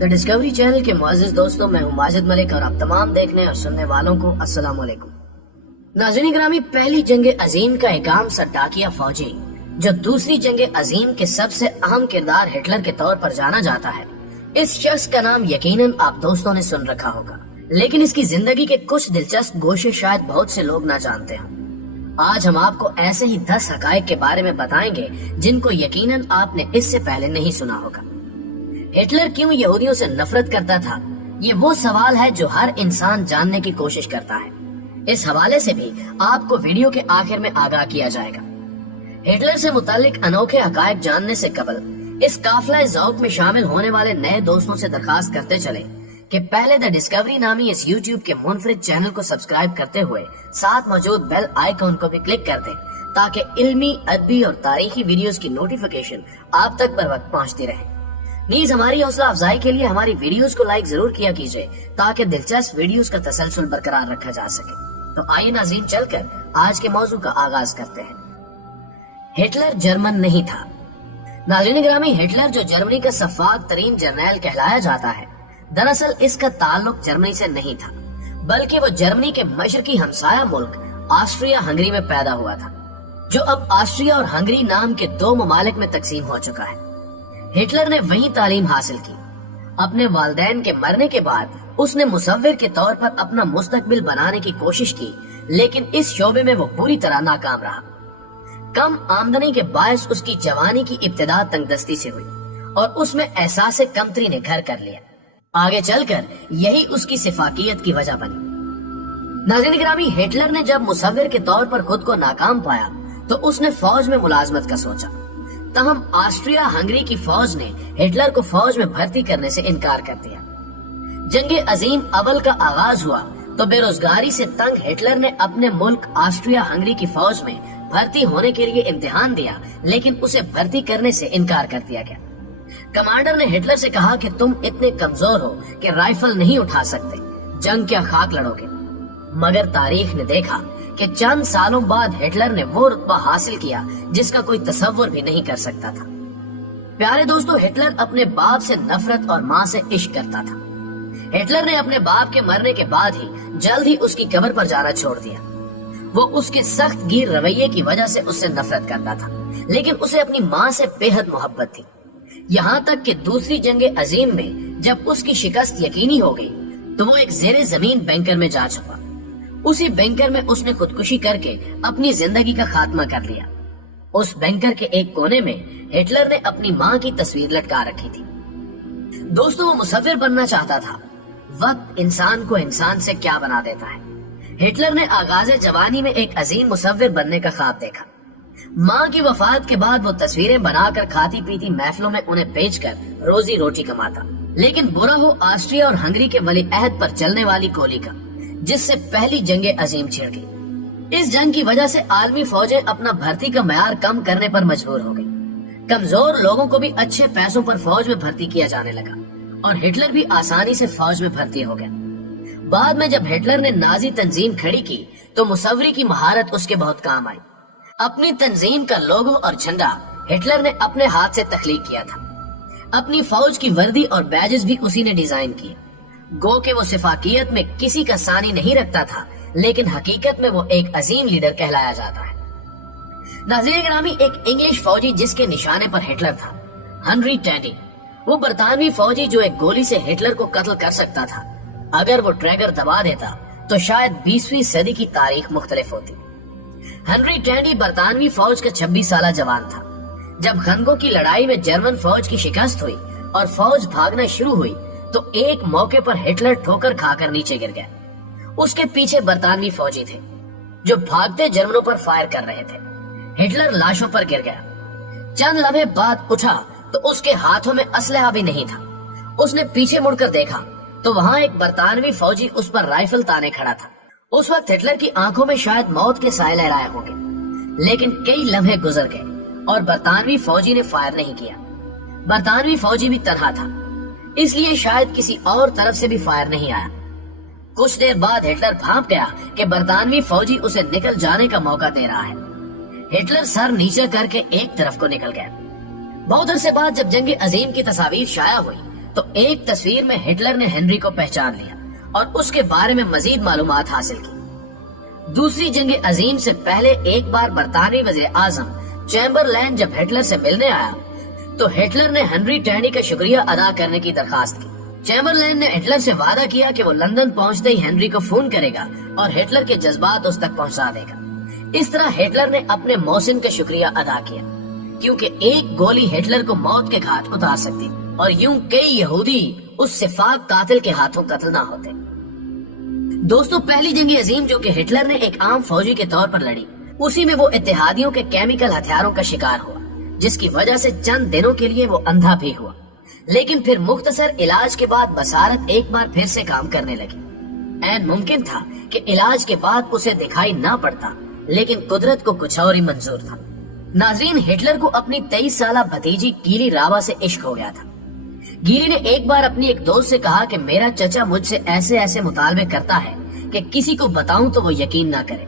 The discovery channel کے معزز دوستوں، میں ہوں ماجد ملک اور آپ تمام دیکھنے اور سننے والوں کو السلام علیکم۔ ناظرین گرامی، پہلی جنگ عظیم کا ایک عام سا ڈاکیہ فوجی جو دوسری جنگ عظیم کے سب سے اہم کردار ہٹلر کے طور پر جانا جاتا ہے، اس شخص کا نام یقیناً آپ دوستوں نے سن رکھا ہوگا، لیکن اس کی زندگی کے کچھ دلچسپ گوشے شاید بہت سے لوگ نہ جانتے ہوں۔ آج ہم آپ کو ایسے ہی 10 حقائق کے بارے میں بتائیں گے جن کو یقیناً آپ نے اس سے پہلے نہیں سنا ہوگا۔ ہٹلر کیوں یہودیوں سے نفرت کرتا تھا، یہ وہ سوال ہے جو ہر انسان جاننے کی کوشش کرتا ہے۔ اس حوالے سے بھی آپ کو ویڈیو کے آخر میں آگاہ کیا جائے گا۔ ہٹلر سے متعلق انوکھے حقائق جاننے سے قبل اس قافلہ ذوق میں شامل ہونے والے نئے دوستوں سے درخواست کرتے چلے کہ پہلے دا ڈسکوری نامی اس یوٹیوب کے منفرد چینل کو سبسکرائب کرتے ہوئے ساتھ موجود بیل آئیکن کو بھی کلک کر دیں تاکہ علمی، ادبی اور تاریخی ویڈیوز کی نوٹیفیکیشن آپ تک بر وقت پہنچتی رہے۔ نیز ہماری حوصلہ افزائی کے لیے ہماری ویڈیوز کو لائک ضرور کیا کیجئے تاکہ دلچسپ ویڈیوز کا تسلسل برقرار رکھا جا سکے۔ تو آئیے ناظرین، چل کر آج کے موضوع کا آغاز کرتے ہیں۔ ہٹلر جرمن نہیں تھا۔ ناظرین گرامی، ہٹلر جو جرمنی کا سفاک ترین جرنیل کہلایا جاتا ہے، دراصل اس کا تعلق جرمنی سے نہیں تھا، بلکہ وہ جرمنی کے مشرقی ہمسایہ ملک آسٹریا ہنگری میں پیدا ہوا تھا، جو اب آسٹریا اور ہنگری نام کے 2 ممالک میں تقسیم ہو چکا ہے۔ ہٹلر نے وہیں تعلیم حاصل کی۔ اپنے والدین کے مرنے کے بعد اس نے مصور کے طور پر اپنا مستقبل بنانے کی کوشش کی، لیکن اس شعبے میں وہ پوری طرح ناکام رہا۔ کم آمدنی کے باعث اس کی جوانی کی ابتدا تنگ دستی سے ہوئی اور اس میں احساس کمتری نے گھر کر لیا۔ آگے چل کر یہی اس کی سفاکیت کی وجہ بنی۔ ناظرین گرامی، ہٹلر نے جب مصور کے طور پر خود کو ناکام پایا تو اس نے فوج میں ملازمت کا سوچا، تاہم آسٹریا ہنگری کی فوج نے ہٹلر کو فوج میں بھرتی کرنے سے انکار کر دیا۔ جنگ عظیم اول کا آغاز ہوا تو بے روزگاری سے تنگ ہٹلر نے اپنے ملک آسٹریا ہنگری کی فوج میں بھرتی ہونے کے لیے امتحان دیا، لیکن اسے بھرتی کرنے سے انکار کر دیا گیا۔ کمانڈر نے ہٹلر سے کہا کہ تم اتنے کمزور ہو کہ رائفل نہیں اٹھا سکتے، جنگ کیا خاک لڑو گے۔ مگر تاریخ نے دیکھا کہ چند سالوں بعد ہٹلر نے وہ رتبہ حاصل کیا جس کا کوئی تصور بھی نہیں کر سکتا تھا۔ پیارے دوستو، ہٹلر اپنے باپ سے نفرت اور ماں سے عشق کرتا تھا۔ ہٹلر نے اپنے باپ کے مرنے کے بعد ہی جلد ہی اس کی قبر پر جانا چھوڑ دیا۔ وہ اس کے سخت گیر رویے کی وجہ سے اس سے نفرت کرتا تھا، لیکن اسے اپنی ماں سے بے حد محبت تھی، یہاں تک کہ دوسری جنگ عظیم میں جب اس کی شکست یقینی ہو گئی تو وہ ایک زیر زمین بنکر میں جا چھپا۔ اسی بنکر میں اس نے خودکشی کر کے اپنی زندگی کا خاتمہ کر لیا۔ اس بنکر کے ایک کونے میں ہٹلر نے اپنی ماں کی تصویر لٹکا رکھی تھی۔ دوستو، وہ مصور بننا چاہتا تھا۔ وقت انسان کو انسان سے کیا بنا دیتا ہے۔ ہٹلر نے آغاز جوانی میں ایک عظیم مصور بننے کا خواب دیکھا۔ ماں کی وفات کے بعد وہ تصویریں بنا کر کھاتی پیتی محفلوں میں انہیں بیچ کر روزی روٹی کماتا، لیکن برا ہو آسٹریا اور ہنگری کے ولی عہد پر چلنے والی گولی کا، جس سے پہلی جنگ عظیم چھڑ گئی۔ اس جنگ کی وجہ سے عالمی فوجیں اپنا بھرتی کا معیار کم کرنے پر مجبور ہو گئی۔ کمزور لوگوں کو بھی اچھے پیسوں پر فوج میں بھرتی کیا جانے لگا اور ہٹلر بھی آسانی سے فوج میں بھرتی ہو گیا۔ بعد میں جب ہٹلر نے نازی تنظیم کھڑی کی تو مصوری کی مہارت اس کے بہت کام آئی۔ اپنی تنظیم کا لوگو اور جھنڈا ہٹلر نے اپنے ہاتھ سے تخلیق کیا تھا۔ اپنی فوج کی وردی اور بیجز بھی اسی نے ڈیزائن کیے۔ گو کہ وہ سفاکیت میں کسی کا ثانی نہیں رکھتا تھا، لیکن حقیقت میں وہ ایک عظیم لیڈر کہلایا جاتا ہے۔ ناظرین گرامی، ایک انگلش فوجی جس کے نشانے پر ہٹلر تھا، ہنری ٹینڈی، وہ برطانوی فوجی جو ایک گولی سے ہٹلر کو قتل کر سکتا تھا، اگر وہ ٹریگر دبا دیتا تو شاید 20ویں صدی کی تاریخ مختلف ہوتی۔ ہنری ٹینڈی برطانوی فوج کا 26 سالہ جوان تھا۔ جب خندقوں کی لڑائی میں جرمن فوج کی شکست ہوئی اور فوج بھاگنا شروع ہوئی تو ایک موقع پر ہٹلر ٹھوکر کھا کر نیچے گر گیا۔ اس کے پیچھے برطانوی فوجی تھے جو بھاگتے جرمنوں پر فائر کر رہے تھے۔ ہٹلر لاشوں پر گر گیا۔ چند لمحے بعد اٹھا تو اس کے ہاتھوں میں اسلحہ بھی نہیں تھا۔ اس نے پیچھے مڑ کر دیکھا تو وہاں ایک برطانوی فوجی اس پر رائفل تانے کھڑا تھا۔ اس وقت ہٹلر کی آنکھوں میں شاید موت کے سائے لہرائے ہوں گے، لیکن کئی لمحے گزر گئے اور برطانوی فوجی نے فائر نہیں کیا۔ برطانوی فوجی بھی تنہا تھا، اس لیے شاید کسی اور طرف سے بھی فائر نہیں آیا۔ کچھ دیر بعد ہٹلر بھانپ گیا کہ برطانوی فوجی اسے نکل جانے کا موقع دے رہا ہے۔ ہٹلر سر نیچے کر کے ایک طرف کو نکل گیا۔ بہت عرصے بعد جب جنگ عظیم کی تصاویر شائع ہوئی تو ایک تصویر میں ہٹلر نے ہنری کو پہچان لیا اور اس کے بارے میں مزید معلومات حاصل کی۔ دوسری جنگ عظیم سے پہلے ایک بار برطانوی وزیر اعظم چیمبرلین جب ہٹلر سے ملنے آیا تو ہٹلر نے ہنری ٹینی کا شکریہ ادا کرنے کی درخواست کی۔ چیمبرلین نے ہٹلر سے وعدہ کیا کہ وہ لندن پہنچتے ہی ہنری کو فون کرے گا اور ہٹلر کے جذبات اس تک پہنچا دے گا۔ اس طرح ہٹلر نے اپنے محسن کا شکریہ ادا کیا، کیونکہ ایک گولی ہٹلر کو موت کے گھاٹ اتار سکتی اور یوں کئی یہودی اس سفاک قاتل کے ہاتھوں قتل نہ ہوتے۔ دوستو، پہلی جنگ عظیم جو کہ ہٹلر نے ایک عام فوجی کے طور پر لڑی، اسی میں وہ اتحادیوں کے کیمیکل ہتھیاروں کا شکار ہوا، جس کی وجہ سے چند دنوں کے لیے وہ اندھا بھی ہوا، لیکن پھر مختصر علاج کے بعد بصارت ایک بار پھر سے کام کرنے لگی۔ عین ممکن تھا کہ علاج کے بعد اسے دکھائی نہ پڑتا، لیکن قدرت کو کچھ اور ہی منظور تھا۔ ناظرین، ہٹلر کو اپنی 23 سالہ بھتیجی گیلی راوا سے عشق ہو گیا تھا۔ گیلی نے ایک بار اپنی ایک دوست سے کہا کہ میرا چچا مجھ سے ایسے ایسے مطالبے کرتا ہے کہ کسی کو بتاؤں تو وہ یقین نہ کرے،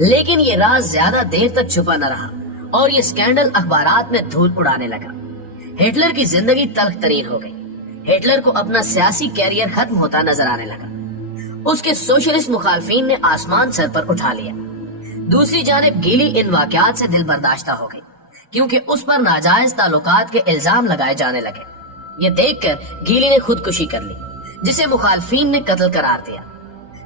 لیکن یہ راز زیادہ دیر تک چھپا نہ رہا اور یہ سکینڈل اخبارات میں دھول اڑانے لگا۔ ہٹلر کی زندگی تلخ ترین ہو گئی۔ ہٹلر کو اپنا سیاسی کیریئر ختم ہوتا نظر آنے لگا۔ اس کے سوشلسٹ مخالفین نے آسمان سر پر اٹھا لیا۔ دوسری جانب گیلی ان واقعات سے دل برداشتہ ہو گئی، کیونکہ اس پر ناجائز تعلقات کے الزام لگائے جانے لگے۔ یہ دیکھ کر گیلی نے خودکشی کر لی، جسے مخالفین نے قتل قرار دیا۔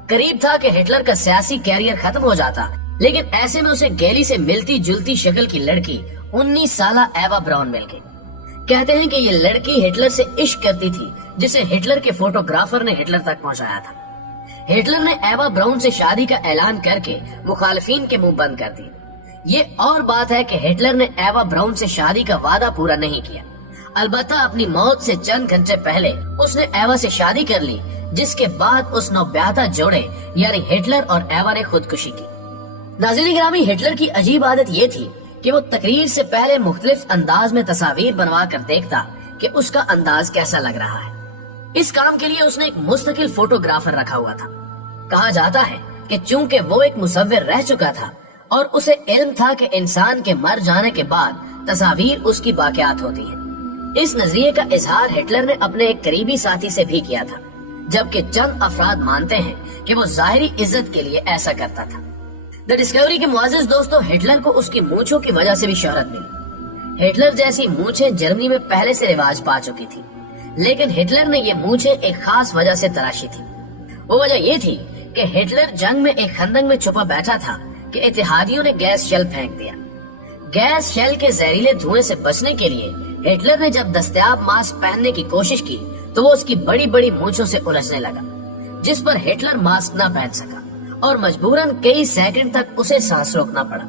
قریب تھا کہ ہٹلر کا سیاسی کیریئر ختم ہو جاتا، لیکن ایسے میں اسے گیلی سے ملتی جلتی شکل کی لڑکی 19 سالہ ایوا براؤن مل گئی۔ کہتے ہیں کہ یہ لڑکی ہٹلر سے عشق کرتی تھی، جسے ہٹلر کے فوٹوگرافر نے ہٹلر تک پہنچایا تھا۔ ہٹلر نے ایوا براؤن سے شادی کا اعلان کر کے مخالفین کے منہ بند کر دی۔ یہ اور بات ہے کہ ہٹلر نے ایوا براؤن سے شادی کا وعدہ پورا نہیں کیا، البتہ اپنی موت سے چند گھنٹے پہلے اس نے ایوا سے شادی کر لی، جس کے بعد اس نوبیاہتا جوڑے یعنی ہٹلر اور ایوا نے خودکشی کی۔ ناظرین گرامی، ہٹلر کی عجیب عادت یہ تھی کہ وہ تقریر سے پہلے مختلف انداز میں تصاویر بنوا کر دیکھتا کہ اس کا انداز کیسا لگ رہا ہے۔ اس کام کے لیے اس نے ایک مستقل فوٹوگرافر رکھا ہوا تھا۔ کہا جاتا ہے کہ چونکہ وہ ایک مصور رہ چکا تھا اور اسے علم تھا کہ انسان کے مر جانے کے بعد تصاویر اس کی باقیات ہوتی ہیں، اس نظریے کا اظہار ہٹلر نے اپنے ایک قریبی ساتھی سے بھی کیا تھا، جبکہ چند افراد مانتے ہیں کہ وہ ظاہری عزت کے لیے ایسا کرتا تھا۔ دی ڈسکوری کے معزز دوستو، ہٹلر کو اس کی مونچھوں کی وجہ سے بھی شہرت ملی۔ ہٹلر جیسی مونچھیں جرمنی میں پہلے سے رواج پا چکی تھی، لیکن ہٹلر نے یہ مونچھیں ایک خاص وجہ سے تراشی تھی۔ وہ وجہ یہ تھی کہ ہٹلر جنگ میں ایک خندق میں چھپا بیٹھا تھا کہ اتحادیوں نے گیس شیل پھینک دیا۔ گیس شیل کے زہریلے دھوئیں سے بچنے کے لیے ہٹلر نے جب دستیاب ماسک پہننے کی کوشش کی تو وہ اس کی بڑی بڑی مونچھوں سے الجھنے لگا، جس پر ہٹلر ماسک نہ پہن سکا اور مجبوراً کئی سیکنڈ تک اسے سانس روکنا پڑا۔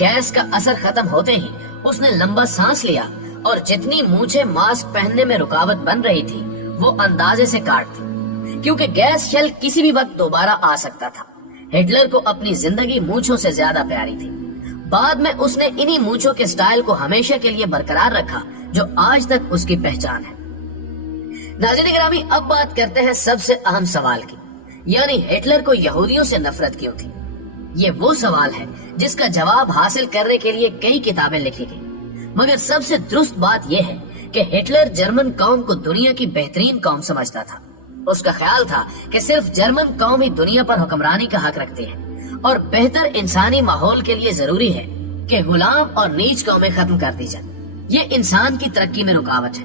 گیس کا اثر ختم ہوتے ہی اس نے لمبا سانس لیا اور جتنی مونچھیں ماسک پہننے میں رکاوٹ بن رہی تھی وہ اندازے سے کاٹ تھی، کیونکہ گیس شیل کسی بھی وقت دوبارہ آ سکتا تھا۔ ہٹلر کو اپنی زندگی مونچھوں سے زیادہ پیاری تھی۔ بعد میں اس نے انہی مونچھوں کے سٹائل کو ہمیشہ کے لیے برقرار رکھا، جو آج تک اس کی پہچان ہے۔ ناظرین گرامی، اب بات کرتے ہیں سب سے اہم سوال کی، یعنی ہٹلر کو یہودیوں سے نفرت کیوں تھی؟ یہ وہ سوال ہے جس کا جواب حاصل کرنے کے لیے کئی کتابیں لکھی گئی، مگر سب سے درست بات یہ ہے کہ ہٹلر جرمن قوم کو دنیا کی بہترین قوم سمجھتا تھا۔ اس کا خیال تھا کہ صرف جرمن قوم ہی دنیا پر حکمرانی کا حق رکھتی ہے اور بہتر انسانی ماحول کے لیے ضروری ہے کہ غلام اور نیچ قومیں ختم کر دی جائیں۔ یہ انسان کی ترقی میں رکاوٹ ہے۔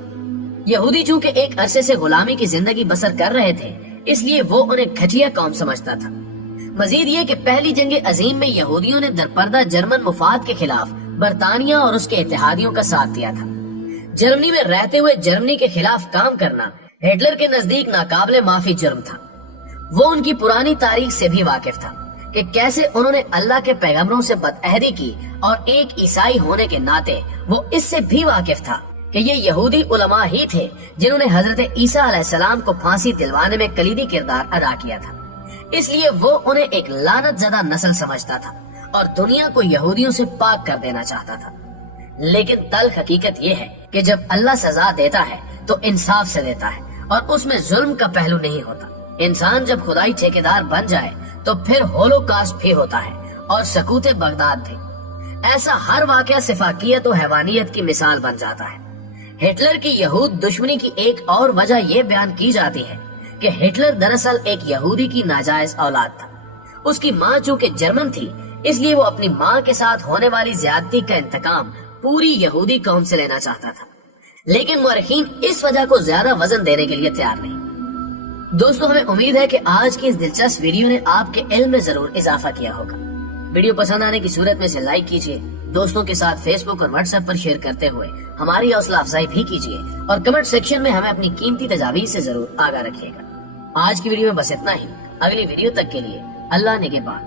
یہودی چونکہ ایک عرصے سے غلامی کی زندگی بسر کر رہے تھے، اس لیے وہ انہیں گھٹیا قوم سمجھتا تھا۔ مزید یہ کہ پہلی جنگ عظیم میں یہودیوں نے درپردہ جرمن مفاد کے خلاف برطانیہ اور اس کے اتحادیوں کا ساتھ دیا تھا۔ جرمنی میں رہتے ہوئے جرمنی کے خلاف کام کرنا ہٹلر کے نزدیک ناقابل معافی جرم تھا۔ وہ ان کی پرانی تاریخ سے بھی واقف تھا کہ کیسے انہوں نے اللہ کے پیغمبروں سے بدعہدی کی، اور ایک عیسائی ہونے کے ناطے وہ اس سے بھی واقف تھا کہ یہ یہودی علماء ہی تھے جنہوں نے حضرت عیسیٰ علیہ السلام کو پھانسی دلوانے میں کلیدی کردار ادا کیا تھا۔ اس لیے وہ انہیں ایک لعنت زدہ نسل سمجھتا تھا اور دنیا کو یہودیوں سے پاک کر دینا چاہتا تھا۔ لیکن تلخ حقیقت یہ ہے کہ جب اللہ سزا دیتا ہے تو انصاف سے دیتا ہے اور اس میں ظلم کا پہلو نہیں ہوتا۔ انسان جب خدائی ٹھیکیدار بن جائے تو پھر ہولو کاسٹ بھی ہوتا ہے اور سکوت بغداد بھی۔ ایسا ہر واقعہ سفاکیت و حیوانیت کی مثال بن جاتا ہے۔ ہٹلر کی یہود دشمنی کی ایک اور وجہ یہ بیان کی جاتی ہے کہ ہٹلر دراصل ایک یہودی کی ناجائز اولاد تھا۔ اس کی ماں چونکہ جرمن تھی، اس لیے وہ اپنی ماں کے ساتھ ہونے والی زیادتی کا انتقام پوری یہودی قوم سے لینا چاہتا تھا، لیکن مورخین اس وجہ کو زیادہ وزن دینے کے لیے تیار نہیں۔ دوستو، ہمیں امید ہے کہ آج کی اس دلچسپ ویڈیو نے آپ کے علم میں ضرور اضافہ کیا ہوگا۔ ویڈیو پسند آنے کی صورت میں سے لائک کیجیے، دوستوں کے ساتھ فیس بک اور واٹس ایپ پر شیئر کرتے ہوئے ہماری حوصلہ افزائی بھی کیجیے، اور کمنٹ سیکشن میں ہمیں اپنی قیمتی تجاویز سے ضرور آگاہ رکھیے گا۔ آج کی ویڈیو میں بس اتنا ہی۔ اگلی ویڈیو تک کے لیے اللہ نگہبان۔